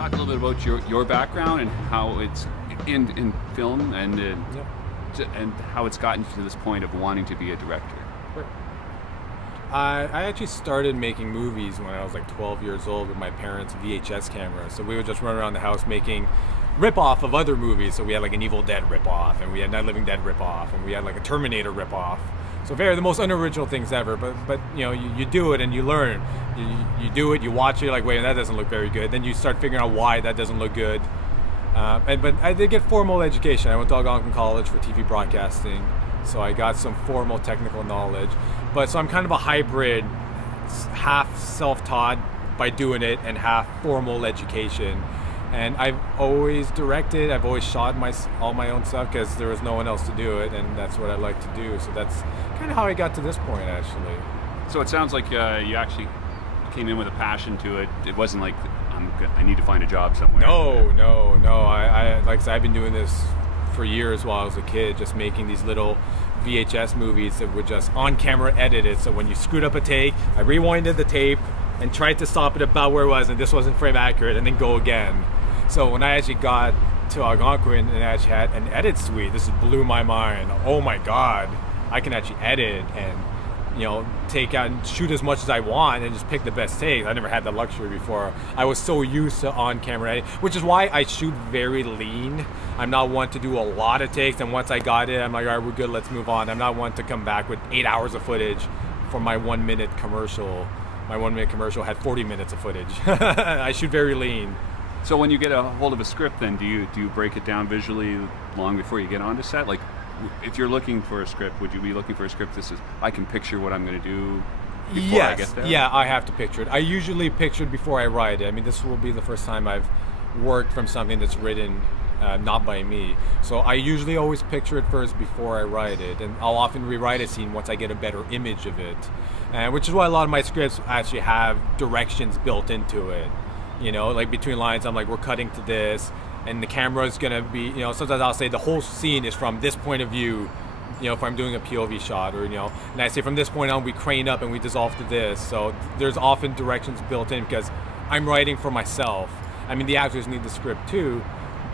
Talk a little bit about your background and how it's in film and and how it's gotten you to this point of wanting to be a director. I actually started making movies when I was like 12 years old with my parents' VHS camera. So we would just run around the house making rip-off of other movies. So we had like an Evil Dead rip-off, and we had Night of the Living Dead rip-off, and we had like a Terminator rip-off. So the most unoriginal things ever. But you know, you do it and you learn. You do it, you watch it, like, wait, that doesn't look very good. Then you start figuring out why that doesn't look good. But I did get formal education. I went to Algonquin College for TV broadcasting, so I got some formal technical knowledge. So I'm kind of a hybrid, half self-taught by doing it and half formal education. And I've always directed, I've always shot all my own stuff because there was no one else to do it, and that's what I like to do. So that's kind of how I got to this point, actually. So it sounds like you actually came in with a passion to it. It wasn't like, I need to find a job somewhere. No. I like I said, I've been doing this for years while I was a kid, just making these little VHS movies that were just on camera edited. So when you screwed up a take, I rewinded the tape and tried to stop it about where it was, and this wasn't frame accurate, and then go again. So when I actually got to Algonquin and I actually had an edit suite, this blew my mind. Oh my God, I can actually edit and, you know, take out and shoot as much as I want and just pick the best takes. I never had the luxury before. I was so used to on-camera editing, which is why I shoot very lean. I'm not one to do a lot of takes, and once I got it, I'm like, all right, we're good, let's move on. I'm not one to come back with 8 hours of footage for my 1 minute commercial. My 1 minute commercial had 40 minutes of footage. I shoot very lean. So when you get a hold of a script, then do you break it down visually long before you get onto set? Like, if you're looking for a script, would you be looking for a script that says, I can picture what I'm going to do before I get there? Yeah, I have to picture it. I usually picture it before I write it. I mean, this will be the first time I've worked from something that's written not by me. So I usually always picture it first before I write it, and I'll often rewrite a scene once I get a better image of it, which is why a lot of my scripts actually have directions built into it. You know, like between lines, I'm like, we're cutting to this, and the camera is going to be, you know, sometimes I'll say the whole scene is from this point of view, you know, if I'm doing a POV shot, or, you know, and I say from this point on we crane up and we dissolve to this. So there's often directions built in because I'm writing for myself. I mean, the actors need the script too,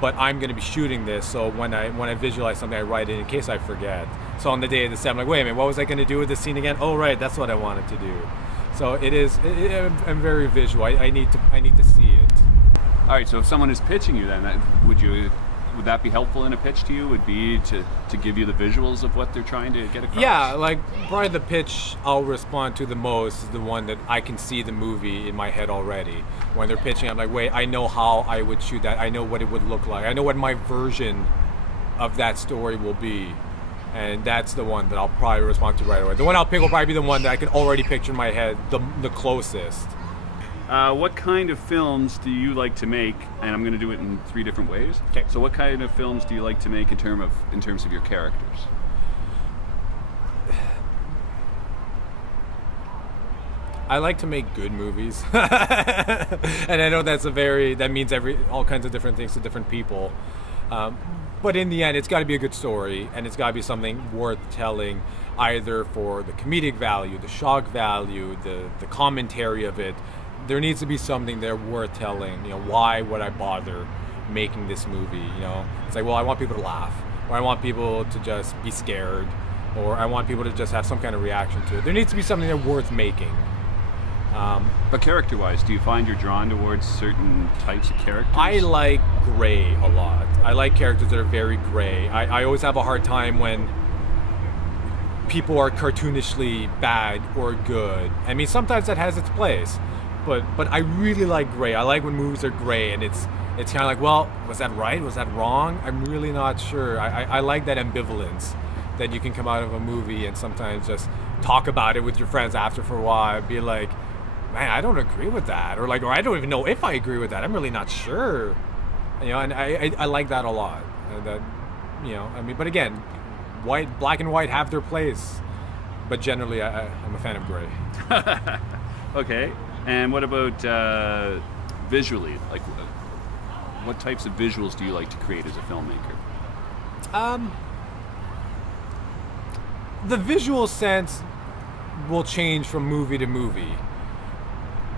but I'm going to be shooting this, so when I visualize something, I write it in case I forget. So on the day of the set, I'm like, wait a minute, what was I going to do with this scene again? Oh, right, that's what I wanted to do. So I'm very visual. I need to see it. All right, so if someone is pitching you, then would that be helpful in a pitch to you? Would be to give you the visuals of what they're trying to get across? Yeah, like probably the pitch I'll respond to the most is the one that I can see the movie in my head already. When they're pitching, I'm like, wait, I know how I would shoot that. I know what it would look like. I know what my version of that story will be. And that's the one that I'll probably respond to right away. The one I'll pick will probably be the one that I can already picture in my head the closest. What kind of films do you like to make? And I'm going to do it in 3 different ways. Okay. So what kind of films do you like to make in terms of your characters? I like to make good movies. And I know that means all kinds of different things to different people. But in the end, it's got to be a good story, and it's got to be something worth telling, either for the comedic value, the shock value, the commentary of it. There needs to be something there worth telling. You know, why would I bother making this movie? You know, it's like, well, I want people to laugh, or I want people to just be scared, or I want people to just have some kind of reaction to it. There needs to be something there worth making. But character-wise, do you find you're drawn towards certain types of characters? I like gray a lot. I like characters that are very gray. I always have a hard time when people are cartoonishly bad or good. I mean, sometimes that has its place, but I really like gray. I like when movies are gray, and it's kind of like, well, was that right? Was that wrong? I'm really not sure. I like that ambivalence that you can come out of a movie and sometimes just talk about it with your friends after for a while. Be like, man, I don't agree with that, or I don't even know if I agree with that. I'm really not sure, you know. And I like that a lot. That, you know, I mean, but again, black and white have their place, but generally, I'm a fan of gray. Okay, and what about visually? Like, what types of visuals do you like to create as a filmmaker? The visual sense will change from movie to movie.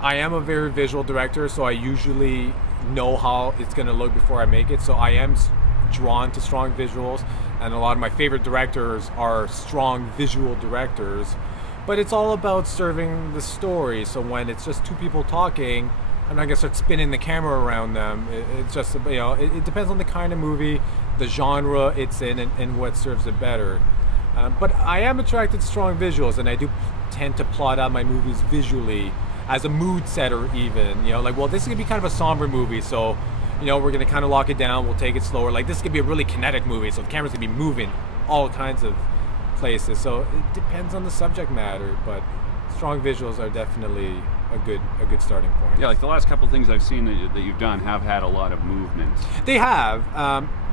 I am a very visual director, so I usually know how it's going to look before I make it. So I am drawn to strong visuals, and a lot of my favorite directors are strong visual directors. But it's all about serving the story. So when it's just two people talking, I'm not gonna start spinning the camera around them. It's just, you know, it depends on the kind of movie, the genre it's in, and what serves it better. But I am attracted to strong visuals, and I do tend to plot out my movies visually as a mood setter even. You know, like, well, this is gonna be kind of a somber movie, so, you know, we're gonna kind of lock it down, we'll take it slower. Like, this could be a really kinetic movie, so the camera's gonna be moving all kinds of places. So it depends on the subject matter, but strong visuals are definitely a good starting point. Yeah, like the last couple of things I've seen that you've done have had a lot of movement. They have,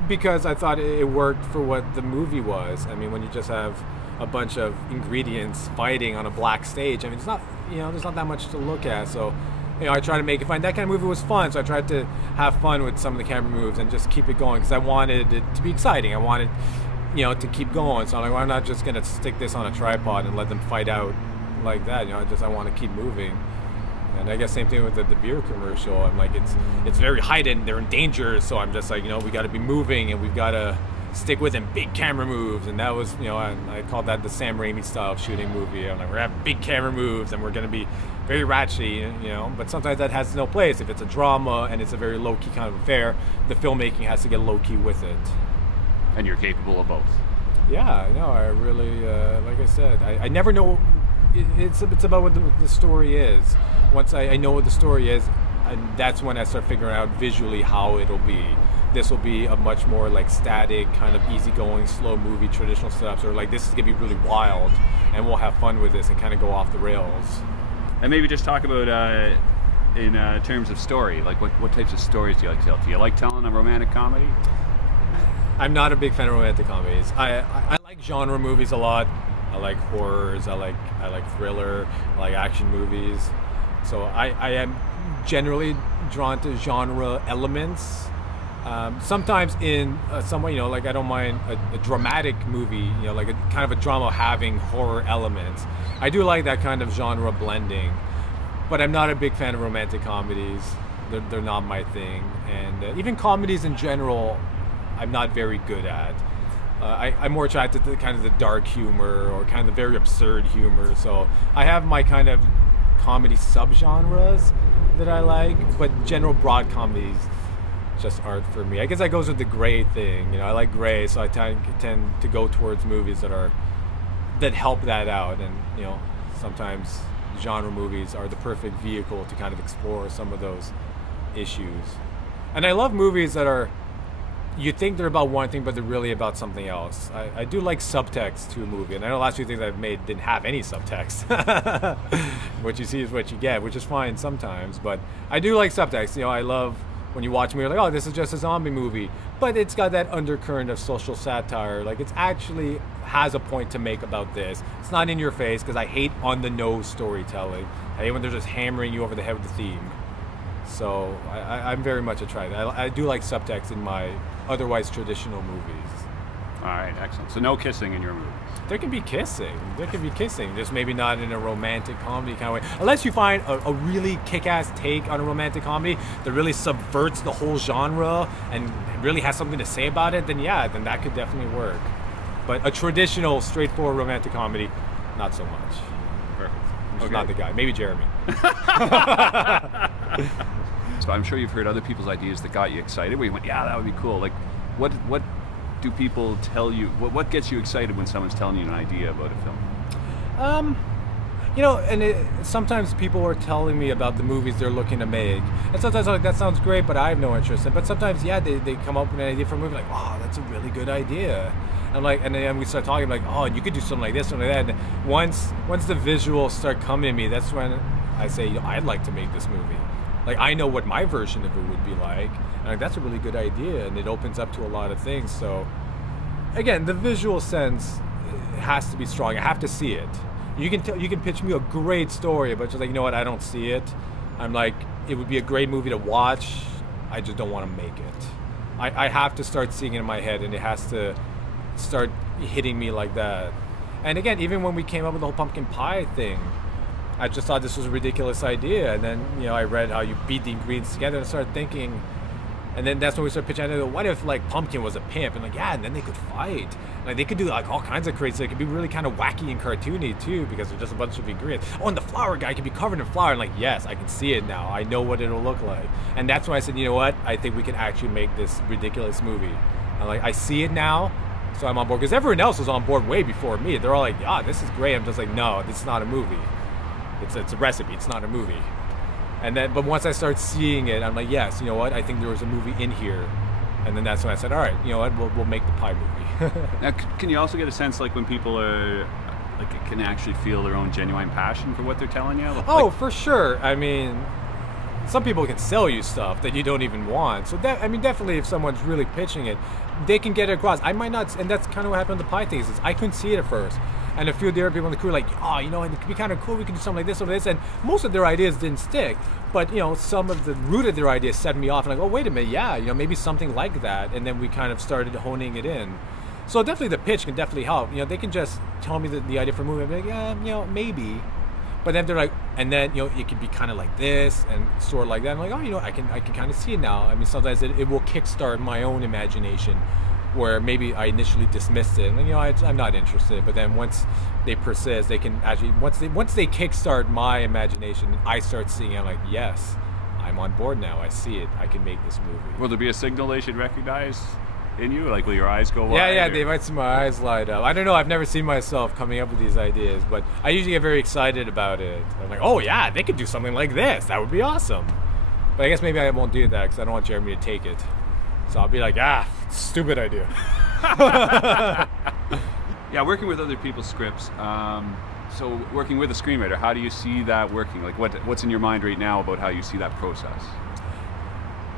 because I thought it worked for what the movie was. I mean, when you just have a bunch of ingredients fighting on a black stage, I mean, it's not, you know, there's not that much to look at. So, you know, I try to make it fun. That kind of movie was fun, so I tried to have fun with some of the camera moves and just keep it going, because I wanted it to be exciting. I wanted, you know, to keep going. So I'm like, well, I'm not just gonna stick this on a tripod and let them fight out like that. You know, I want to keep moving. And I guess same thing with the beer commercial. I'm like, it's very heightened, they're in danger, so I'm just like, you know, we got to be moving and we've got to stick with them, big camera moves. And that was, you know, I called that the Sam Raimi style of shooting movie. I'm like, we're having big camera moves and we're going to be very ratchet, you know. But sometimes that has no place. If it's a drama and it's a very low-key kind of affair, the filmmaking has to get low-key with it. And you're capable of both. Yeah, no, I really, like I said, I never know. It's about what the story is. Once I know what the story is, and that's when I start figuring out visually how it'll be. This will be a much more like static, kind of easygoing, slow movie, traditional setups, or like this is gonna be really wild, and we'll have fun with this and kind of go off the rails. And maybe just talk about in terms of story, like what types of stories do you like to tell? Do you like telling a romantic comedy? I'm not a big fan of romantic comedies. I like genre movies a lot. I like horrors, I like thriller, I like action movies. So I am generally drawn to genre elements. Sometimes in some way, you know, like I don't mind a dramatic movie, you know, like a kind of a drama having horror elements. I do like that kind of genre blending, but I'm not a big fan of romantic comedies. They're not my thing. And even comedies in general, I'm not very good at. I'm more attracted to kind of the dark humor or kind of the very absurd humor. So I have my kind of comedy subgenres that I like, but general broad comedies just aren't for me. I guess that goes with the gray thing. You know, I like gray, so I tend to go towards movies that help that out. And you know, sometimes genre movies are the perfect vehicle to kind of explore some of those issues. And I love movies that are, you think they're about one thing, but they're really about something else. I do like subtext to a movie, and I know the last few things I've made didn't have any subtext. What you see is what you get, which is fine sometimes, but I do like subtext. You know, I love when you watch a movie, you're like, oh, this is just a zombie movie, but it's got that undercurrent of social satire. Like, it's actually has a point to make about this. It's not in your face, because I hate on-the-nose storytelling. I hate when they're just hammering you over the head with the theme. So I'm very much attracted. I do like subtext in my otherwise traditional movies. All right, excellent. So no kissing in your movies. There can be kissing. There can be kissing, just maybe not in a romantic comedy kind of way. Unless you find a really kick-ass take on a romantic comedy that really subverts the whole genre and really has something to say about it, then yeah, then that could definitely work. But a traditional, straightforward romantic comedy, not so much. Perfect. I'm just not the guy. Maybe Jeremy. So I'm sure you've heard other people's ideas that got you excited, where you went, yeah, that would be cool. Like, what do people tell you? What gets you excited when someone's telling you an idea about a film? You know, and sometimes people are telling me about the movies they're looking to make, and sometimes I'm like, that sounds great, but I have no interest in it. But sometimes, yeah, they come up with an idea for a movie, like, wow, that's a really good idea. I'm like, and then we start talking, like, oh, you could do something like this, something like that. And once the visuals start coming to me, that's when I say, you know, I'd like to make this movie. Like, I know what my version of it would be like, and like, that's a really good idea, and it opens up to a lot of things. So, again, the visual sense has to be strong. I have to see it. You can pitch me a great story, but just like, you know what, I don't see it. I'm like, it would be a great movie to watch. I just don't want to make it. I have to start seeing it in my head, and it has to start hitting me like that. And again, even when we came up with the whole pumpkin pie thing, I just thought this was a ridiculous idea. And then, you know, I read how you beat the ingredients together and started thinking, and then that's when we started pitching. I go, what if like Pumpkin was a pimp? And like, yeah, and then they could fight. Like they could do like all kinds of crazy. It could be really kind of wacky and cartoony too, because there's just a bunch of ingredients. Oh, and the flour guy could be covered in flour. And like, yes, I can see it now. I know what it'll look like. And that's when I said, you know what? I think we can actually make this ridiculous movie. And like, I see it now, so I'm on board. Because everyone else was on board way before me. They're all like, yeah, this is great. I'm just like, no, this is not a movie. It's a recipe. It's not a movie. And then, but once I start seeing it, I'm like, yes, you know what? I think there was a movie in here. And then that's when I said, all right, you know what? We'll make the pie movie. Now, can you also get a sense like when people are like can actually feel their own genuine passion for what they're telling you? Like, oh, for sure. I mean, some people can sell you stuff that you don't even want. So that, I mean, definitely if someone's really pitching it, they can get it across. I might not, and that's kind of what happened with the pie things. Is I couldn't see it at first. And a few of the other people in the crew were like, oh, you know, it could be kind of cool. We could do something like this or this. And most of their ideas didn't stick. But, you know, some of the root of their ideas set me off. And I go, oh, wait a minute. Yeah, you know, maybe something like that. And then we kind of started honing it in. So definitely the pitch can definitely help. You know, they can just tell me the idea for a movie. I'm like, yeah, you know, maybe. But then they're like, and then, you know, it could be kind of like this and sort of like that. I'm like, oh, you know, I can kind of see it now. I mean, sometimes it will kickstart my own imagination, where maybe I initially dismissed it, and you know, I'm not interested. But then once they persist, they can actually once they kickstart my imagination, I start seeing it. I'm like, yes, I'm on board now. I see it. I can make this movie. Will there be a signal they should recognize in you? Like, will your eyes go wide? Yeah, they might see my eyes light up. I don't know. I've never seen myself coming up with these ideas, but I usually get very excited about it. I'm like, oh yeah, they could do something like this. That would be awesome. But I guess maybe I won't do that because I don't want Jeremy to take it. So I'll be like, stupid idea. Yeah, working with other people's scripts. So working with a screenwriter, how do you see that working? Like what's in your mind right now about how you see that process?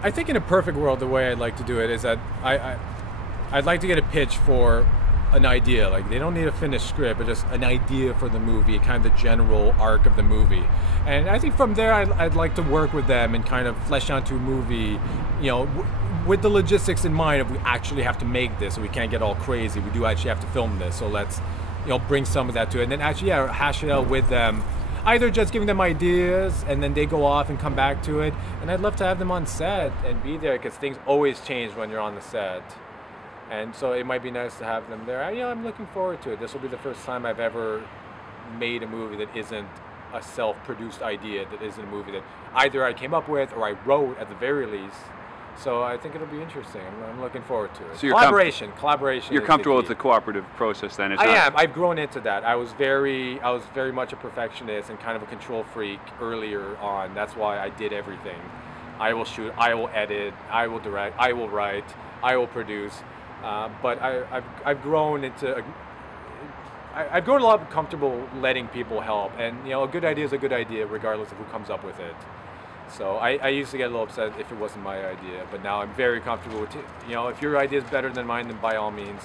I think in a perfect world, the way I'd like to do it is that I'd like to get a pitch for an idea. Like they don't need a finished script, but just an idea for the movie, kind of the general arc of the movie. And I think from there, I'd like to work with them and kind of flesh out to a movie, you know, with the logistics in mind. If we actually have to make this, so we can't get all crazy, we do actually have to film this. So let's, you know, bring some of that to it, and then actually, yeah, hash it out with them. Either just giving them ideas and then they go off and come back to it. And I'd love to have them on set and be there, because things always change when you're on the set. And so it might be nice to have them there. I'm looking forward to it. This will be the first time I've ever made a movie that isn't a self-produced idea, that isn't a movie that either I came up with or I wrote at the very least. So I think it'll be interesting. I'm looking forward to it. So collaboration. You're comfortable with the cooperative process then? I am. I've grown into that. I was very much a perfectionist and kind of a control freak earlier on. That's why I did everything. I will shoot, I will edit, I will direct, I will write, I will produce. But I've grown into I've grown a lot comfortable letting people help, and you know, a good idea is a good idea regardless of who comes up with it. So I used to get a little upset if it wasn't my idea, but now I'm very comfortable with it. You know, if your idea is better than mine, then by all means,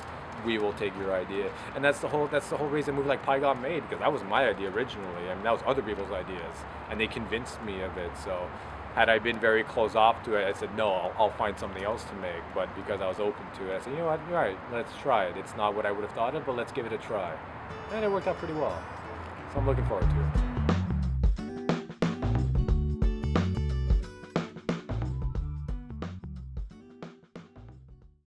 we will take your idea. And that's the whole reason a movie like Pie got made, because that was my idea originally. I mean, that was other people's ideas, and they convinced me of it. So had I been very close off to it, I said, no, I'll find something else to make. But because I was open to it, I said, you know what, you're right, let's try it. It's not what I would have thought of, but let's give it a try. And it worked out pretty well. So I'm looking forward to it.